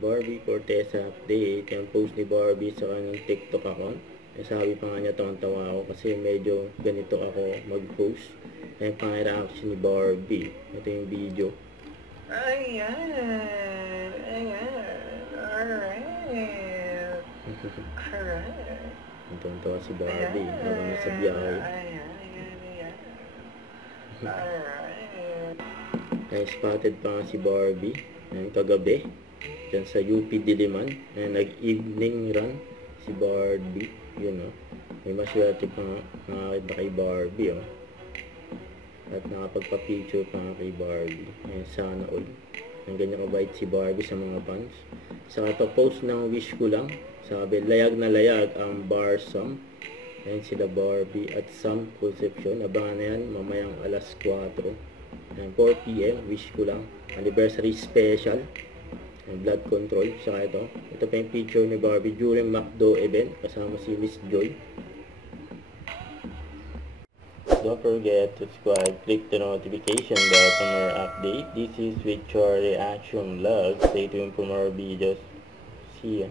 Barbie Corteza update. Yung post ni Barbie sa kanyang TikTok account. Sabi pa nga niya, tawang-tawa ako kasi medyo ganito ako mag-post. Yung pang-reaction ni Barbie. Ito yung video. Ayan. Alright. Correct. Tawang-tawa si Barbie. Habang nasa biyahe. Ayan. Alright. Spotted pa nga si Barbie. Kagabi. Diyan sa UP Diliman. Nag-evening run si Barbie. Yun o. May maswerte pa nga kay Barbie o. At nakapagpa-picture pa nga kay Barbie. Sana all. Ang ganyan kabait si Barbie sa mga fans. Sa post ng wish ko lang. Sabi, layag na layag ang bar song. Ayan sila Barbie at Sam Concepcion. Abangan na yan mamayang alas 4. 4 PM. Wish ko lang. Anniversary special. Blood control. Saka ito. Ito pa yung picture ni Barbie during McDo event. Kasama si Miss Joy. Don't forget to subscribe. Click the notification bell for more update. This is with your reaction vlog. Stay tuned for more videos. See ya.